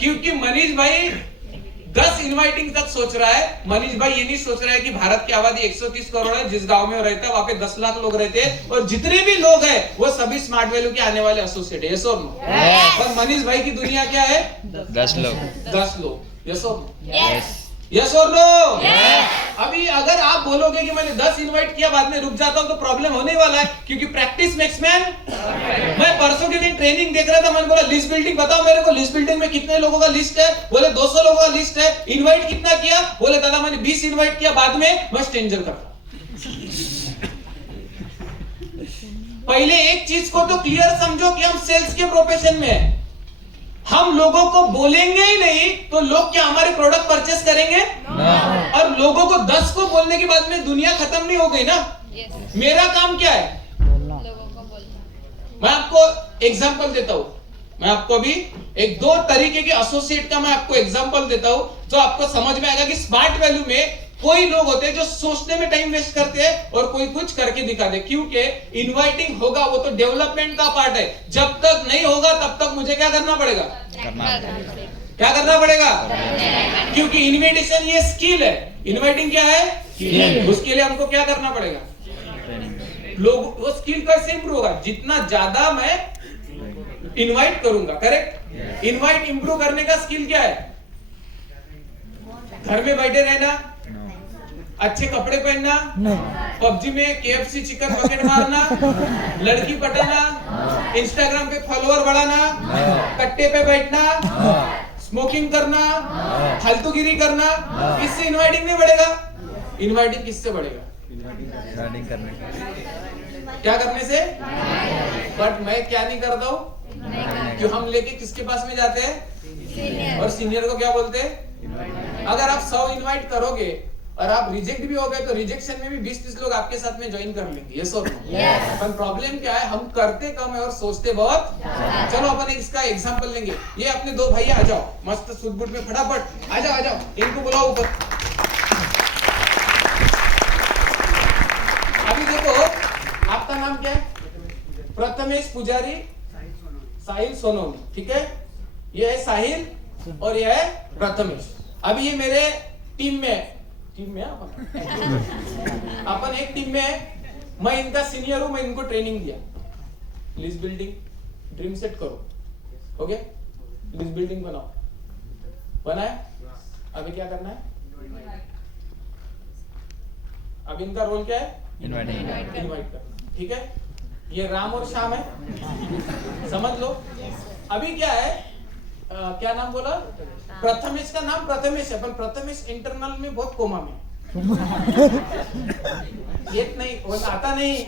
क्योंकि मनीष भाई 10 इनवाइटिंग तक सोच रहा है। मनीष भाई ये नहीं सोच रहा है कि भारत की आबादी 130 करोड़ है, जिस गांव में वो रहता है वहां पे 10 लाख लोग रहते हैं, और जितने भी लोग हैं वो सभी स्मार्ट वैल्यू के आने वाले एसोसिएट है। यस और नो? और मनीष भाई की दुनिया क्या है? 10 लोग। 10 लोग। यस और नो? Yes. यस और नो? अभी अगर आप बोलोगे कि मैंने 10 इनवाइट किया, बाद में रुक जाता हूं, तो प्रॉब्लम होने वाला है, क्योंकि प्रैक्टिस मेक्स मैन। मैं परसों के दिन ट्रेनिंग देख रहा था, मैंने बोला लिस्ट बिल्डिंग बताओ मेरे को, लिस्ट बिल्डिंग में कितने लोगों का लिस्ट है? बोले 200 लोगों का लिस्ट है। इनवाइट कितना किया? बोले दादा मैंने 20 इनवाइट किया, बाद में मैं स्ट्रेंजर करता। पहले एक चीज को तो क्लियर समझो कि हम सेल्स के प्रोफेशन में है। हम लोगों को बोलेंगे ही नहीं तो लोग क्या हमारे प्रोडक्ट परचेस करेंगे? और लोगों को 10 को बोलने के बाद में दुनिया खत्म नहीं हो गई ना। मेरा काम क्या है? मैं आपको एग्जांपल देता हूं। मैं आपको अभी 2 तरीके के एसोसिएट का मैं आपको एग्जांपल देता हूं, जो आपको समझ में आएगा कि स्मार्ट वैल्यू में कोई लोग होते हैं जो सोचने में टाइम वेस्ट करते हैं और कोई कुछ करके दिखा दे। क्योंकि इनवाइटिंग होगा वो तो डेवलपमेंट का पार्ट है, जब तक नहीं होगा तब तक मुझे क्या करना पड़ेगा? क्या करना पड़ेगा? क्योंकि इनविटेशन ये स्किल है, इनवाइटिंग क्या है? उसके लिए हमको क्या करना पड़ेगा? लोग वो स्किल कैसे इंप्रूव होगा? जितना ज्यादा मैं इनवाइट करूंगा। करेक्ट? इनवाइट इंप्रूव करने का स्किल क्या है? घर में बैठे रहना, अच्छे कपड़े पहनना, पबजी में KFC चिकन बकेट मारना, लड़की पटाना, इंस्टाग्राम पे फॉलोअर बढ़ाना, कट्टे पे बैठना, स्मोकिंग करना, फालतूगिरी करना, इससे इनवाइटिंग नहीं बढ़ेगा। इनवाइटिंग किससे बढ़ेगा? क्या करने से? बट मैं क्या नहीं करता हूं, क्यों हम लेके किसके पास में जाते हैं? और सीनियर को क्या बोलते हैं? अगर आप 100 इनवाइट करोगे और आप रिजेक्ट भी हो गए तो रिजेक्शन में भी 20-30 लोग आपके साथ में ज्वाइन कर लेंगे। यस और नो? पर प्रॉब्लम क्या है? हम करते कम है और सोचते बहुत। चलो अपन इसका एग्जांपल लेंगे। ये अपने 2 भैया आ जाओ, मस्त सूट बूट में, फटाफट आ जाओ, इनको बुलाओ ऊपर। अभी देखो, आपका नाम क्या है? प्रथमेश पुजारी, साहिल सोनोनी, ठीक है? ये है साहिल और ये है प्रथमेश। अभी ये मेरे टीम में अपन एक टीम में है। मैं इनका सीनियर हूं, मैं इनको ट्रेनिंग दिया। लिस्ट बिल्डिंग, ड्रीम सेट करो, हो गया? लिस्ट बिल्डिंग बनाए। अभी क्या करना है? अब इनका रोल क्या है? इनवाइट करना, ठीक है? ये राम और श्याम है, समझ लो। अभी क्या है? क्या नाम बोला? प्रथमेश का नाम प्रथमेश है, पर प्रथमेश इंटरनल में बहुत कोमा में ये नहीं, वो आता नहीं है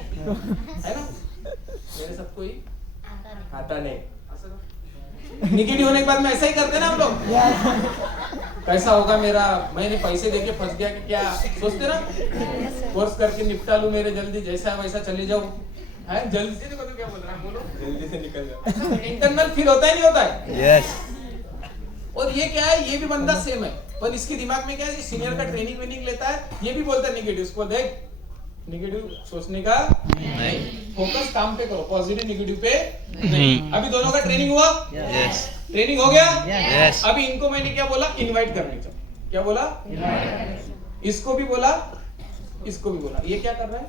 ना, मेरे सबको ही आता नहीं। निगेटिव होने के बाद में ऐसा ही करते ना हम लोग, कैसा होगा मेरा, मैंने पैसे देके फंस गया कि क्या सोचते ना, कोर्स करके निपटा लूं मेरे जल्दी, जैसा वैसा चले जाऊं, है जल्दी से, देखो तो क्या बोल रहा है, बोलो जल्दी से निकल जाओ, इंटरनल फील होता है नहीं होता है। यस और ये क्या है, ये भी बंदा सेम है, पर इसके दिमाग में क्या है, सीनियर का ट्रेनिंग वेनिंग लेता है, ये भी बोलता है निगेटिव, उसको देख निगेटिव सोचने का नहीं फोकस काम पे करो, पॉजिटिव निगेटिव पे नहीं। अभी दोनों का ट्रेनिंग हुआ, यस ट्रेनिंग हो गया। यस अभी इनको मैंने क्या बोला, इनवाइट करने का, क्या बोला, इसको भी बोला, इसको भी बोला, ये क्या कर रहा है,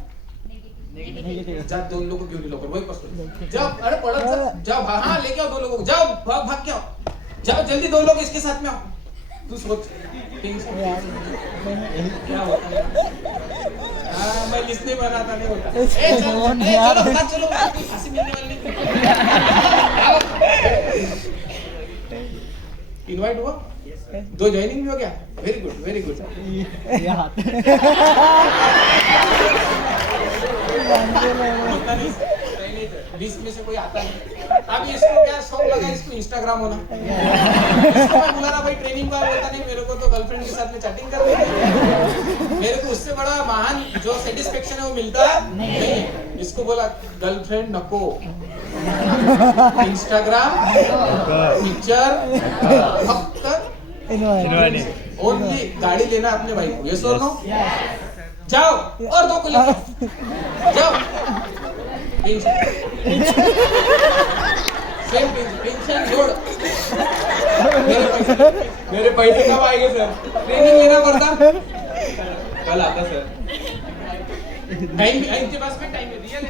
जा दोनों लोगों को क्यों नहीं लोग वही पकड़ो, जाओ, अरे पढ़ो जाओ, हाँ लेके आओ दो लोगों को, जाओ भाग भाग के आओ, जाओ जल्दी दो लोग इसके साथ में आओ, तू सोच क्या होता है। हाँ मैं लिस्ट नहीं बनाता, नहीं होता, चलो साथ चलो, फांसी मिलने वाली नहीं। इनवाइट हुआ, दो ज्वाइनिंग भी हो गया, वेरी गुड वेरी गुड। बीस में से कोई आता नहीं, अभी इसको क्या शौक लगा, इसको इंस्टाग्राम होना, इसको मैं बुला रहा भाई ट्रेनिंग का, बोलता नहीं मेरे को तो गर्लफ्रेंड के साथ में चैटिंग करनी है, मेरे को उससे बड़ा महान जो सेटिस्फेक्शन है वो मिलता नहीं, इसको बोला गर्लफ्रेंड नको, इंस्टाग्राम पिक्चर फक्त ओनली, गाड़ी लेना अपने भाई को, यस और नो, जाओ और दो को लेकर जाओ, सेम टेंशन जोड़, मेरे पैसे कब आएंगे सर, ट्रेनिंग लेना पड़ता, कल आता सर, टाइम इनके पास में टाइम है, रियल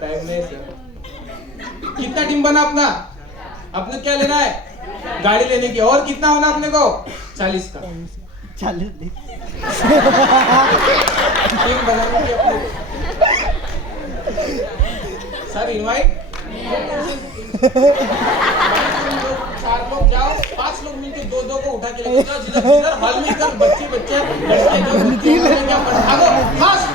टाइम नहीं सर। कितना टीम बना अपना, अपने क्या लेना है, गाड़ी लेने की, और कितना होना अपने को 40 का, 40 टीम बनाने की अपने सर, इनवाइट 4 लोग जाओ, 5 लोग मिलके दो दो को उठा के लेके जाओ, जिधर जिधर हॉल में इधर बच्चे बच्चे भागो फास्ट,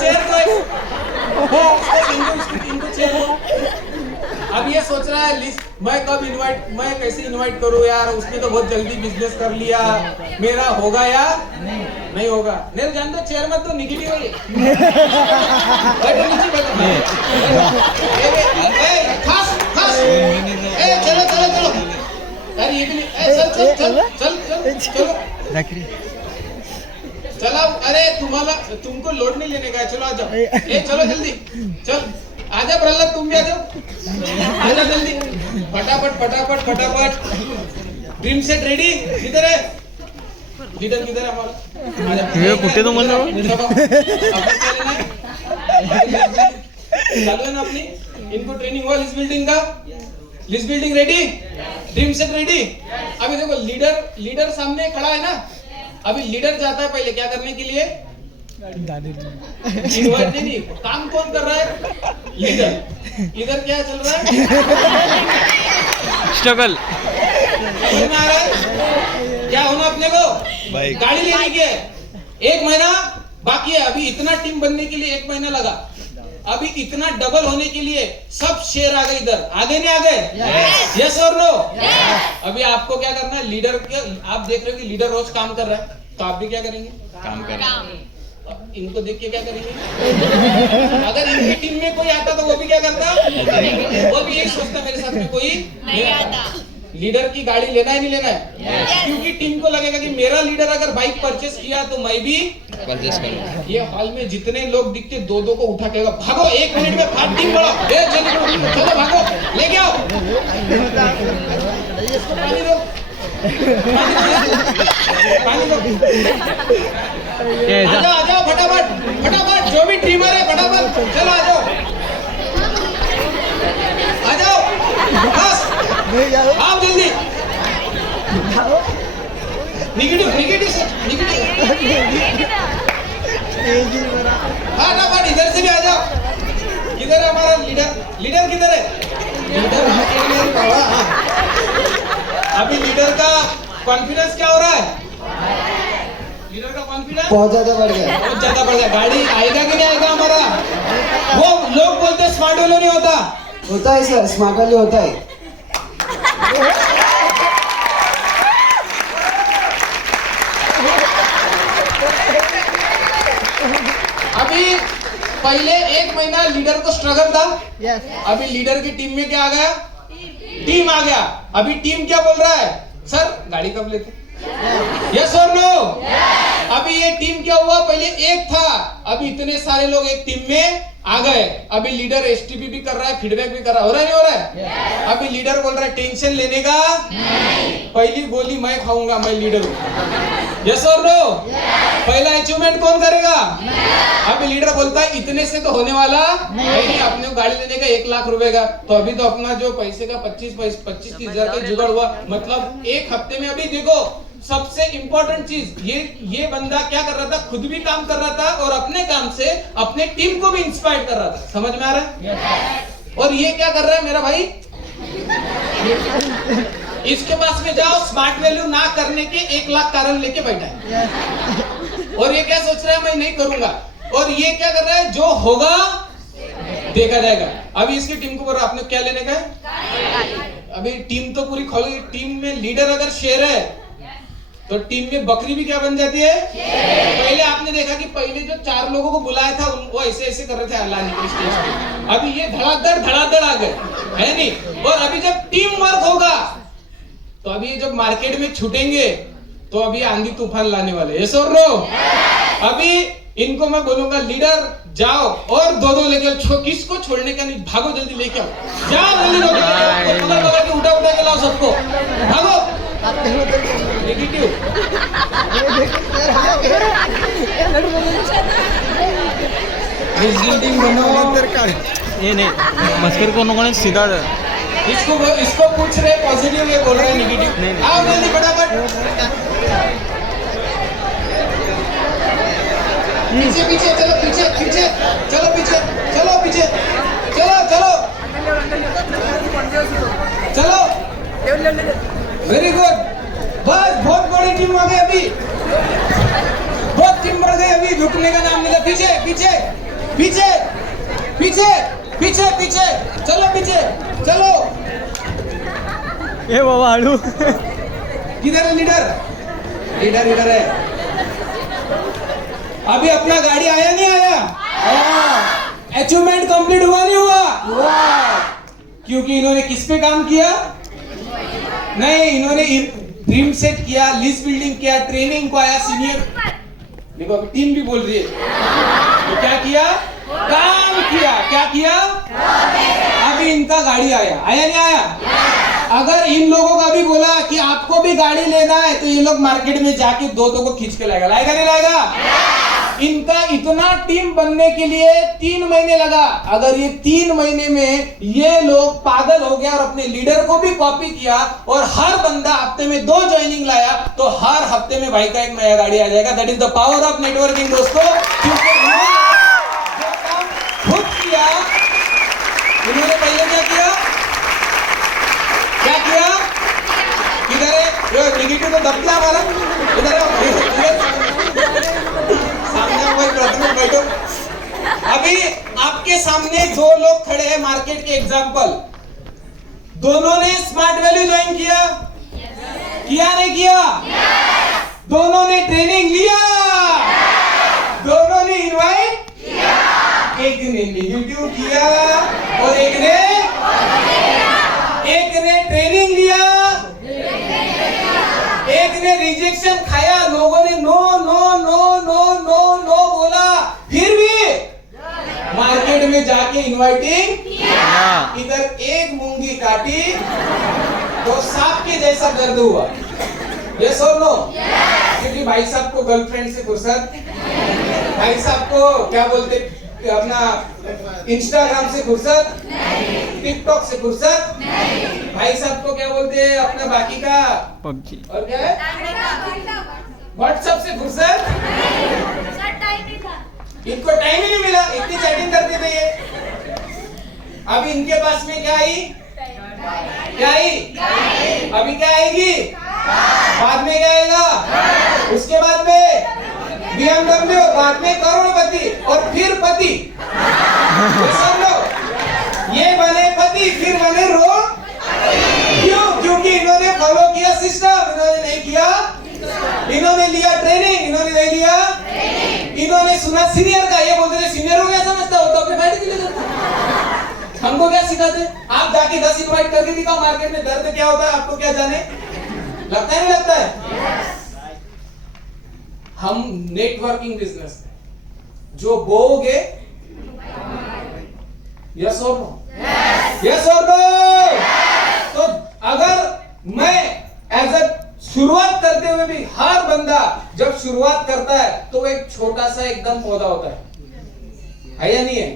चेयर को इनको चेयर को। अब ये सोच रहा है लिस्ट, मैं कब इनवाइट, मैं कैसे इनवाइट करूं यार, उसने तो बहुत जल्दी बिजनेस कर लिया, मेरा होगा या नहीं होगा, नहीं जान दो, चेयर मत तो निगेटिव है, बैठो नीचे बैठो, फास्ट फास्ट, चलो चलो चलो, यार ये भी नहीं, चल चल चल चल चल चलो चलो, अरे तुम्हारा तुमको लोड नहीं लेने का है, चलो आ जाओ, चलो जल्दी चल, आजा प्रहलाद तुम भी आ जाओ, आजा जल्दी, फटाफट फटाफट फटाफट, ड्रीम सेट रेडी, किधर है लीडर, किधर है हमारा, कुठे तो म्हणलं चालू है ना अपनी, इनको ट्रेनिंग हुआ लिस्ट बिल्डिंग का, list building ready, dream set ready. अभी देखो लीडर सामने खड़ा है ना, अभी लीडर जाता है पहले क्या करने के लिए, इन्वाइट नहीं, काम कौन कर रहा है, लीडर, इधर क्या चल रहा है, स्ट्रगल आ रहा है, क्या होना अपने को, गाड़ी लेने की है, 1 महीना बाकी है, अभी इतना टीम बनने के लिए 1 महीना लगा, अभी इतना डबल होने के लिए सब शेयर आ गए, इधर आगे नहीं आ गए, यस और नो। अभी आपको क्या करना है, लीडर के, आप देख रहे हो कि लीडर रोज काम कर रहा है, तो आप भी क्या करेंगे, काम करें, इनको देख के क्या करेंगे, अगर इनकी टीम में कोई आता तो वो भी क्या करता, वो भी यही सोचता मेरे साथ में कोई नहीं आता, लीडर की गाड़ी लेना है नहीं लेना है, क्योंकि टीम को लगेगा कि मेरा लीडर अगर बाइक परचेस किया तो मैं भी परचेस करूं। ये हॉल में जितने लोग दिखते दो दो को उठा के भागो, 1 मिनट में फाट टीम बढ़ाओ, चलो भागो लेके आओ, पानी दो पानी दो, आ जाओ फटाफट फटाफट, जो भी टीमर है फटाफट चलो आ जाओ बस, आओ जल्दी, निगेटिव निगेटिव निगेटिव, फटाफट इधर से भी आ जाओ, किधर है हमारा लीडर, लीडर किधर है, लीडर अभी लीडर का कॉन्फिडेंस क्या हो रहा है, लीडर का कॉन्फिडेंस बहुत ज्यादा बढ़ गया, बहुत ज्यादा बढ़ गया, गाड़ी आएगा कि नहीं आएगा हमारा, वो लोग बोलते स्मार्ट वेलो नहीं होता, होता है सर, स्मार्ट वैल्यू होता है। अभी पहले 1 महीना लीडर को स्ट्रगल था, अभी लीडर की टीम में क्या आ गया? टीम आ गया। अभी टीम क्या बोल रहा है? सर गाड़ी कब लेते? यस और नो? अभी ये टीम क्या हुआ? पहले एक था, अभी इतने सारे लोग एक टीम में आ गए। अभी लीडर एसटीपी भी कर रहा है, फीडबैक भी कर रहा है, हो रहा है नहीं हो रहा है? अभी लीडर बोल रहा है टेंशन लेने का पहली गोली मैं खाऊंगा, मैं लीडर हूँ। यस और नो? पहला अचीवमेंट कौन करेगा? अभी लीडर बोलता है इतने से तो होने वाला नहीं, अपने को गाड़ी लेने का 1 लाख रुपए का, तो अभी तो अपना जो पैसे का 25-30 हजार का जुगाड़ हुआ, मतलब 1 हफ्ते में। अभी देखो सबसे इंपॉर्टेंट चीज, ये बंदा क्या कर रहा था? खुद भी काम कर रहा था और अपने काम से अपने टीम को भी इंस्पायर कर रहा था। समझ में आ रहा है? और ये क्या कर रहा है मेरा भाई? इसके पास में जाओ, स्मार्ट वैल्यू ना करने के 1 लाख कारण लेके बैठा है, और ये क्या सोच रहा है? मैं नहीं करूंगा। और ये क्या कर रहा है? जो होगा देखा जाएगा। अभी इसकी टीम को बोल रहा आपने क्या लेने का है? अभी टीम तो पूरी खोलोगी। टीम में लीडर अगर शेर है तो टीम में बकरी भी क्या बन जाती है? पहले आपने देखा कि पहले जो 4 लोगों को बुलाया था वो ऐसे ऐसे कर रहे थे अल्लाह की स्टेज पे, अभी ये धड़ाधड़ आ गए, है नहीं? और अभी जब टीम वर्क होगा तो अभी जब मार्केट में छूटेंगे तो अभी आंधी तूफान लाने वाले। यस और नो? अभी इनको मैं बोलूंगा लीडर जाओ और 2-2 लेके, किसको छोड़ने का नहीं, भागो जल्दी लेके आओ, जाओ जल्दी लेके उठा के लाओ सबको, भागो। नेगेटिव टीम बनाओ। ये नहीं मस्कर को उन्होंने सीधा इसको पूछ रहे पॉजिटिव, ये बोल रहे हैं नेगेटिव। आओ जल्दी फटाफट, पीछे चलो, पीछे चलो, पीछे चलो। वेरी गुड, बस बहुत बड़ी टीम आ गई, अभी बहुत टीम बढ़ गई। अभी झुकने का नाम नहीं ले, पीछे चलो। ए बाबा आलू किधर है लीडर है। अभी अपना गाड़ी आया नहीं आया? अचीवमेंट कंप्लीट हुआ नहीं हुआ? क्योंकि इन्होंने किस पे काम किया? नहीं, इन्होंने ड्रीम सेट किया, लिस्ट बिल्डिंग किया, ट्रेनिंग को आया सीनियर। देखो अभी टीम भी बोल रही है, तो क्या किया? काम किया। क्या किया? अभी इनका गाड़ी आया नहीं आया? अगर इन लोगों का भी बोला कि आपको भी गाड़ी लेना है तो ये लोग मार्केट में जाके 2 को खींच के लाएगा नहीं लाएगा? इनका इतना टीम बनने के लिए 3 महीने लगा। अगर ये 3 महीने में ये लोग पागल हो गया और अपने लीडर को भी कॉपी किया और हर बंदा हफ्ते में 2 ज्वाइनिंग लाया, तो हर हफ्ते में भाई का एक नया गाड़ी आ जाएगा। That is the power of networking दोस्तों। क्योंकि जो काम खुद किया, इन्होंने पहले क्या किया? इधर है नेगेटिव तो दबला हमारा, इधर सामने बैठो। अभी आपके सामने 2 लोग खड़े हैं मार्केट के एग्जांपल, दोनों ने स्मार्ट वैल्यू ज्वाइन किया नहीं किया? दोनों ने ट्रेनिंग लिया, दोनों ने इनवाइट किया। एक ने नेगेटिव किया और एक ने ट्रेनिंग लिया, एक ने रिजेक्शन खाया, लोगों ने नो बोला, फिर भी मार्केट में जाके इनवाइटिंग किया। इधर एक मूंगी काटी तो सांप के जैसा दर्द हुआ। यस और नो? क्योंकि भाई साहब को गर्लफ्रेंड से फुर्सत, भाई साहब को क्या बोलते अपना इंस्टाग्राम से फुर्सत, टिकटॉक से फुर्सत, भाई साहब को क्या बोलते हैं अपना बाकी का पबजी, और क्या है व्हाट्सएप से फुर्सत। इनको टाइम ही नहीं मिला, इतनी चैटिंग करते थे ये। अभी इनके पास में क्या आई? अभी क्या आएगी? बाद में क्या आएगा? उसके बाद में BMW, बाद में करोड़पति और फिर पति। ये बने पति। फाइनली फिर बने रोल। क्यों? क्योंकि इन्होंने फॉलो किया सिस्टम, इन्होंने नहीं किया, इन्होंने लिया ट्रेनिंग, इन्होंने नहीं लिया, इन्होंने सुना सीनियर का, ये बोलते थे सीनियर हो गया समझता हो तो अपने फायदे के लिए करता। हमको क्या सिखाते? आप जाके 10 इनवाइट करके दिखाओ मार्केट में दर्द क्या होता है, आपको क्या जाने? लगता है नहीं लगता है? हम नेटवर्किंग बिजनेस जो बोओगे, यस और नो? यस और नो? तो अगर मैं एज अ शुरुआत करते हुए भी, हर बंदा जब शुरुआत करता है तो एक छोटा सा एकदम पौधा होता है या नहीं है?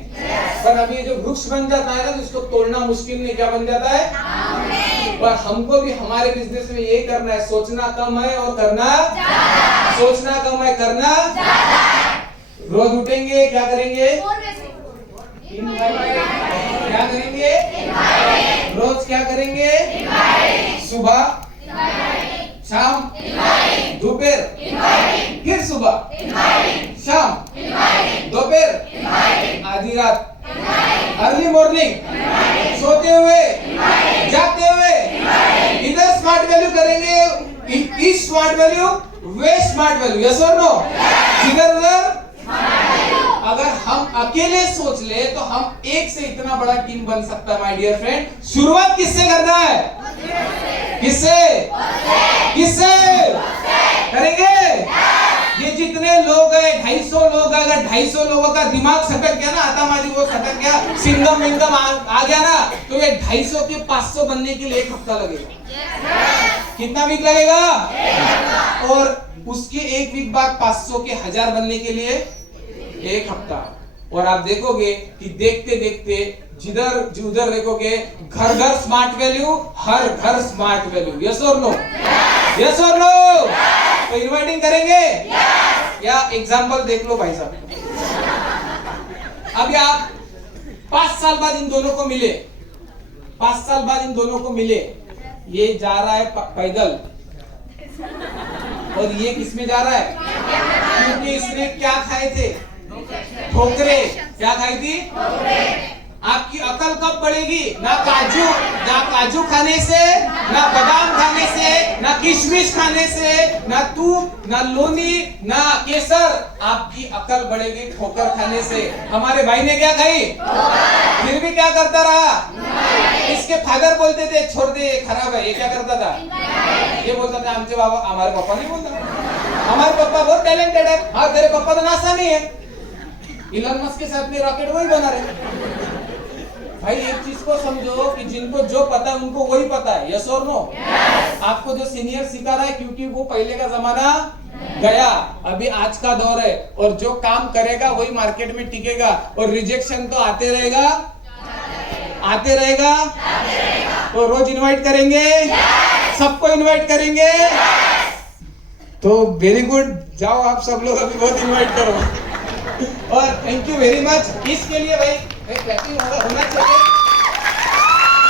पर अभी जो वृक्ष बन जाता है ना, तो इसको तोड़ना मुश्किल नहीं, क्या बन जाता है? पर हमको भी हमारे बिजनेस में यही करना है, सोचना कम है और करना सोचना कम है, करना रोज उठेंगे, क्या करेंगे? क्या करेंगे? रोज क्या करेंगे? सुबह, शाम, दोपहर, फिर सुबह, शाम, दोपहर, आधी रात, अर्ली मॉर्निंग, सोते हुए, जागते हुए, इधर स्मार्ट वैल्यू करेंगे, इस स्मार्ट वैल्यू, वे स्मार्ट वैल्यू, यस और नो? जिधर उधर। अगर हम अकेले सोच ले तो हम एक से इतना बड़ा टीम बन सकता है माय डियर फ्रेंड। शुरुआत किससे करना है? किससे? किससे करेंगे? ये जितने लोग हैं, 250 लोग, अगर 250 लोगों का दिमाग सटक गया ना, आतामादी वो सटक गया, सिंगम विंगम आ गया ना, तो ये 250 के 500 बनने के लिए 1 हफ्ता लगेगा। कितना वीक लगेगा? और उसके 1 वीक बाद 500 के 1000 बनने के लिए 1 हफ्ता। और आप देखोगे कि देखते देखते जिधर उधर देखोगे, घर घर स्मार्ट वैल्यू, हर घर स्मार्ट वैल्यू, यस और नो? यस और नो? तो इन्वाइटिंग करेंगे या एग्जाम्पल देख लो भाई साहब। अभी आप 5 साल बाद इन दोनों को मिले, 5 साल बाद इन दोनों को मिले, ये जा रहा है पैदल और ये किसमें जा रहा है? क्योंकि इसने क्या खाए थे? ठोकरे। क्या खाई थी? आपकी अकल कब बढ़ेगी? ना काजू खाने से, ना बादाम खाने से, ना किशमिश खाने से, ना दूध, ना लोनी, ना केसर। आपकी अकल बढ़ेगी ठोकर खाने से। हमारे भाई ने क्या खाई? फिर भी क्या करता रहा? इसके फादर बोलते थे छोड़ दे खराब है, ये क्या करता था? ये बोलता था आमचे बाबा, हमारे पापा नहीं बोलता, हमारे पापा बहुत टैलेंटेड है। हाँ, तेरे पापा तो नासा नहीं है, इलन मस्क के साथ में रॉकेट वही बना रहे। भाई एक चीज को समझो कि जिनको जो पता है उनको वही पता है, यस और नो? आपको जो सीनियर सिखा रहा है क्योंकि वो पहले का जमाना गया, अभी आज का दौर है, और जो काम करेगा वही मार्केट में टिकेगा। और रिजेक्शन तो आते रहेगा, आते रहेगा। तो रोज इनवाइट करेंगे, सबको इनवाइट करेंगे। तो वेरी गुड, जाओ आप सब लोग अभी बहुत इनवाइट करो। और थैंक यू वेरी मच। इसके लिए भाई क्लैपिंग होना चाहिए।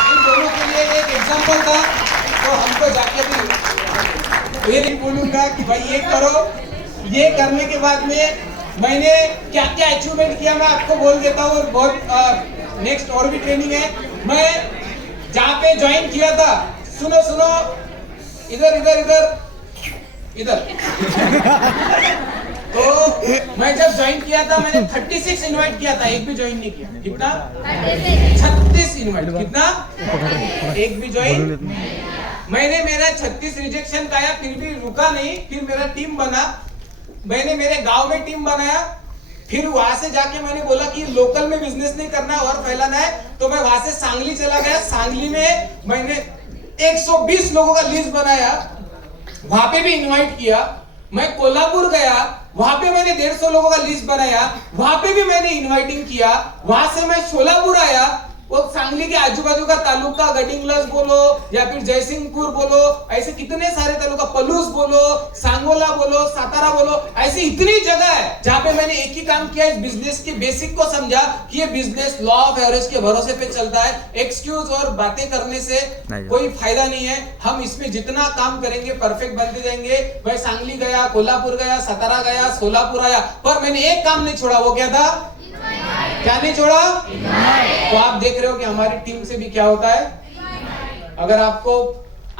इन दोनों के लिए एक एग्जांपल था, तो हमको जाके भी ये नहीं बोलूंगा कि भाई ये करो। ये करने के बाद में मैंने क्या क्या अचीवमेंट किया मैं आपको बोल देता हूँ। और बहुत नेक्स्ट और भी ट्रेनिंग है। मैं जहाँ पे ज्वाइन किया था, सुनो सुनो, इधर इधर इधर इधर तो मैं जब ज्वाइन किया था मैंने 36 इनवाइट किया था, एक भी ज्वाइन नहीं किया। कितना? 36 इनवाइट। कितना? एक भी ज्वाइन। मैंने मेरा 36 रिजेक्शन खाया, फिर भी रुका नहीं। फिर मेरा टीम बना, मैंने मेरे गांव में टीम बनाया। फिर वहां से जाके मैंने बोला कि लोकल में बिजनेस नहीं करना है और फैलाना है, तो मैं वहां से सांगली चला गया। सांगली में मैंने 120 लोगों का लिस्ट बनाया, वहां पे भी इनवाइट किया। मैं कोल्हापुर गया, वहां पे मैंने 150 लोगों का लिस्ट बनाया, वहां पे भी मैंने इनवाइटिंग किया। वहां से मैं सोलापुर आया, वो सांगली के आजू बाजू का तालुका, गडिंग्लज बोलो या फिर जयसिंहपुर बोलो, ऐसे कितने सारे तालुका, पलूस बोलो, सांगोला बोलो, सातारा बोलो, ऐसी इतनी जगह है जहां पे मैंने एक ही काम किया, इस बिजनेस के बेसिक को समझा कि ये बिजनेस लॉ ऑफ एवरेज के भरोसे पे चलता है। एक्सक्यूज और बातें करने से कोई फायदा नहीं है। हम इसमें जितना काम करेंगे परफेक्ट बनते जाएंगे। मैं सांगली गया, कोल्हापुर गया, सातारा गया, सोलापुर आया, पर मैंने एक काम नहीं छोड़ा। वो क्या था? क्या नहीं छोड़ा? तो आप देख रहे हो कि हमारी टीम से भी क्या होता है। अगर आपको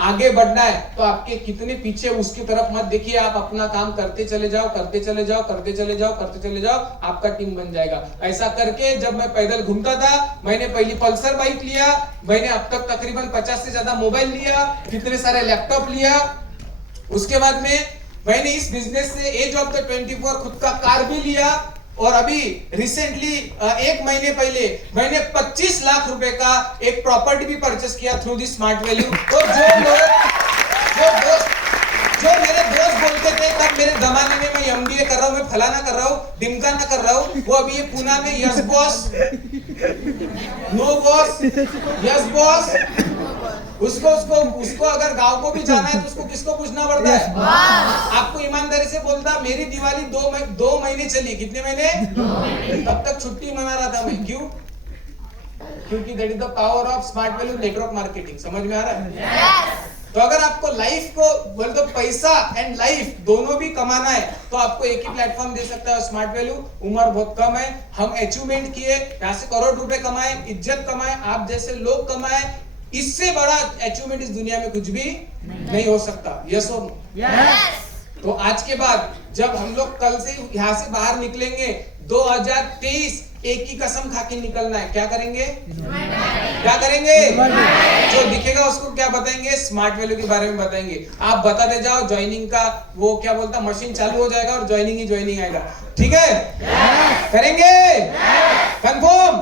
आगे बढ़ना है तो आपके कितने पीछे उसकी तरफ मत देखिए, आप अपना काम करते चले जाओ, करते चले जाओ, करते चले जाओ, करते चले जाओ, आपका टीम बन जाएगा। ऐसा करके जब मैं पैदल घूमता था, मैंने पहली पल्सर बाइक लिया, मैंने अब तक तकरीबन 50 से ज्यादा मोबाइल लिया, कितने सारे लैपटॉप लिया। उसके बाद में मैंने इस बिजनेस से एज ऑफ द 24 खुद का कार भी लिया, और अभी रिसेंटली 1 महीने पहले मैंने 25 लाख रुपए का एक प्रॉपर्टी भी परचेस किया थ्रू दी स्मार्ट वैल्यू। और जो मेरे दोस्त बोलते थे तब मेरे जमाने में मैं एमबीए कर रहा हूँ, मैं फलाना कर रहा हूँ, ढिमकाना कर रहा हूँ, वो अभी ये पुणे में yes boss, no boss, yes boss, उसको अगर गांव को भी जाना है तो उसको किसको पूछना पड़ता है? आपको ईमानदारी से बोलता, मेरी दिवाली 2 महीने चली। कितने महीने? तब तक छुट्टी मना रहा था मैं। क्यों? क्योंकि that is the power of smart value network marketing. समझ में आ रहा है? तो अगर आपको लाइफ को बोल दो, पैसा एंड लाइफ दोनों भी कमाना है तो आपको एक ही प्लेटफॉर्म दे सकता है स्मार्ट वैल्यू। उम्र बहुत कम है, हम अचीवमेंट किए, यहाँ से करोड़ रुपए कमाए, इज्जत कमाए, आप जैसे लोग कमाए, इससे बड़ा अचीवमेंट इस दुनिया में कुछ भी नहीं हो सकता। यस और नो? तो आज के बाद जब हम लोग कल से यहाँ से बाहर निकलेंगे 2023, एक ही कसम खा के निकलना है। क्या करेंगे? क्या करेंगे? जो दिखेगा उसको क्या बताएंगे? स्मार्ट वैल्यू के बारे में बताएंगे। आप बताते जाओ, ज्वाइनिंग का वो क्या बोलता, मशीन चालू हो जाएगा और ज्वाइनिंग ही ज्वाइनिंग आएगा। ठीक है? करेंगे? कंफर्म?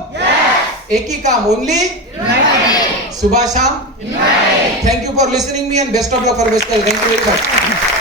एक ही काम, ओनली सुबह शाम। Thank you for listening me and best of luck for best. Thank you very much.